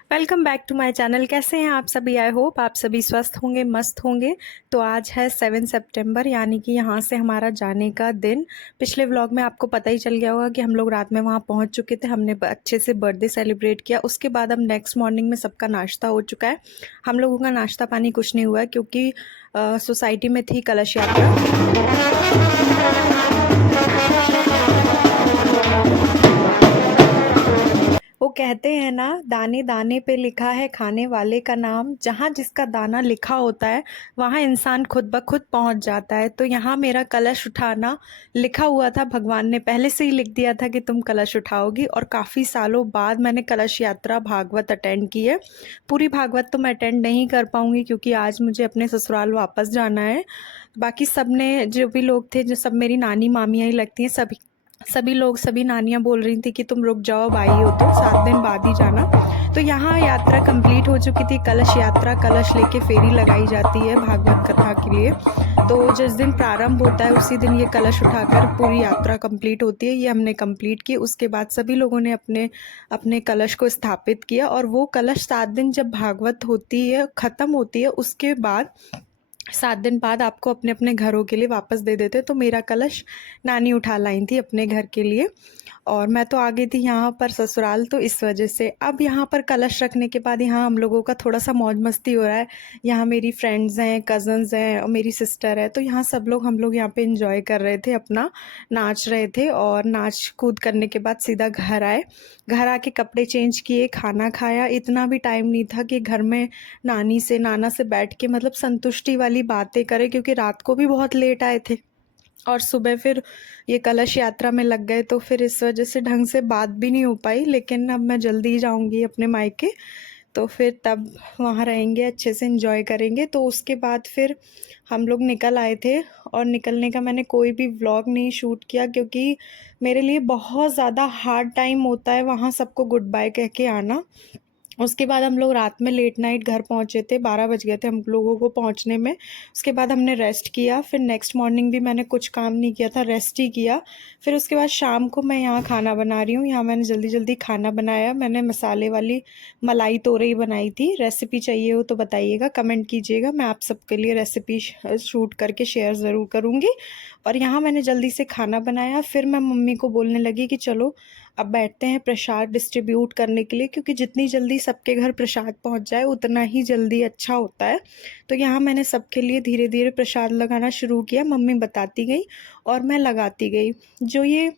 Welcome back to my channel. कैसे हैं आप सभी? आई होप आप सभी स्वस्थ होंगे, मस्त होंगे। तो आज है 7 सितंबर, यानी कि यहाँ से हमारा जाने का दिन। पिछले व्लॉग में आपको पता ही चल गया होगा कि हम लोग रात में वहाँ पहुँच चुके थे। हमने अच्छे से बर्थडे सेलिब्रेट किया। उसके बाद अब नेक्स्ट मॉर्निंग में सबका नाश्ता हो चुका है। हम लोगों का नाश्ता पानी कुछ नहीं हुआ है क्योंकि सोसाइटी में थी कलश यात्रा। वो कहते हैं ना, दाने दाने पे लिखा है खाने वाले का नाम। जहाँ जिसका दाना लिखा होता है वहाँ इंसान खुद ब खुद पहुँच जाता है। तो यहाँ मेरा कलश उठाना लिखा हुआ था, भगवान ने पहले से ही लिख दिया था कि तुम कलश उठाओगी। और काफ़ी सालों बाद मैंने कलश यात्रा भागवत अटेंड की है। पूरी भागवत तो मैं अटेंड नहीं कर पाऊँगी क्योंकि आज मुझे अपने ससुराल वापस जाना है। बाकी सब ने, जो भी लोग थे, जो सब मेरी नानी मामियाँ ही लगती हैं, सभी सभी लोग, सभी नानियाँ बोल रही थी कि तुम रुक जाओ, अब आई हो तो 7 दिन बाद ही जाना। तो यहाँ यात्रा कंप्लीट हो चुकी थी। कलश यात्रा, कलश लेके फेरी लगाई जाती है भागवत कथा के लिए। तो जिस दिन प्रारंभ होता है उसी दिन ये कलश उठाकर पूरी यात्रा कंप्लीट होती है। ये हमने कंप्लीट की। उसके बाद सभी लोगों ने अपने अपने कलश को स्थापित किया। और वो कलश 7 दिन जब भागवत होती है, ख़त्म होती है, उसके बाद 7 दिन बाद आपको अपने अपने घरों के लिए वापस दे देते। तो मेरा कलश नानी उठा लाई थी अपने घर के लिए, और मैं तो आ गई थी यहाँ पर ससुराल, तो इस वजह से अब यहाँ पर कलश रखने के बाद यहाँ हम लोगों का थोड़ा सा मौज मस्ती हो रहा है। यहाँ मेरी फ्रेंड्स हैं, कज़न्स हैं और मेरी सिस्टर है। तो यहाँ सब लोग, हम लोग यहाँ पे इंजॉय कर रहे थे, अपना नाच रहे थे। और नाच कूद करने के बाद सीधा घर आए। घर आके कपड़े चेंज किए, खाना खाया। इतना भी टाइम नहीं था कि घर में नानी से, नाना से बैठ के मतलब संतुष्टि वाली बातें करें, क्योंकि रात को भी बहुत लेट आए थे और सुबह फिर ये कलश यात्रा में लग गए। तो फिर इस वजह से ढंग से बात भी नहीं हो पाई। लेकिन अब मैं जल्दी ही जाऊंगी अपने मायके, तो फिर तब वहाँ रहेंगे, अच्छे से एंजॉय करेंगे। तो उसके बाद फिर हम लोग निकल आए थे। और निकलने का मैंने कोई भी व्लॉग नहीं शूट किया क्योंकि मेरे लिए बहुत ज़्यादा हार्ड टाइम होता है वहाँ सबको गुड बाय कह के आना। उसके बाद हम लोग रात में लेट नाइट घर पहुंचे थे, 12 बज गए थे हम लोगों को पहुंचने में। उसके बाद हमने रेस्ट किया। फिर नेक्स्ट मॉर्निंग भी मैंने कुछ काम नहीं किया था, रेस्ट ही किया। फिर उसके बाद शाम को मैं यहाँ खाना बना रही हूँ। यहाँ मैंने जल्दी जल्दी खाना बनाया। मैंने मसाले वाली मलाई तोरई बनाई थी। रेसिपी चाहिए हो तो बताइएगा, कमेंट कीजिएगा, मैं आप सबके लिए रेसिपी शूट करके शेयर ज़रूर करूँगी। और यहाँ मैंने जल्दी से खाना बनाया। फिर मैं मम्मी को बोलने लगी कि चलो अब बैठते हैं प्रसाद डिस्ट्रीब्यूट करने के लिए, क्योंकि जितनी जल्दी सबके घर प्रसाद पहुंच जाए उतना ही जल्दी अच्छा होता है। तो यहाँ मैंने सबके लिए धीरे धीरे प्रसाद लगाना शुरू किया। मम्मी बताती गई और मैं लगाती गई। जो ये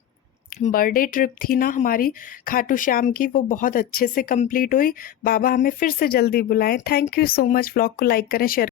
बर्थडे ट्रिप थी ना हमारी खाटू श्याम की, वो बहुत अच्छे से कंप्लीट हुई। बाबा हमें फिर से जल्दी बुलाएं। Thank you so much. Vlog को लाइक करें, शेयर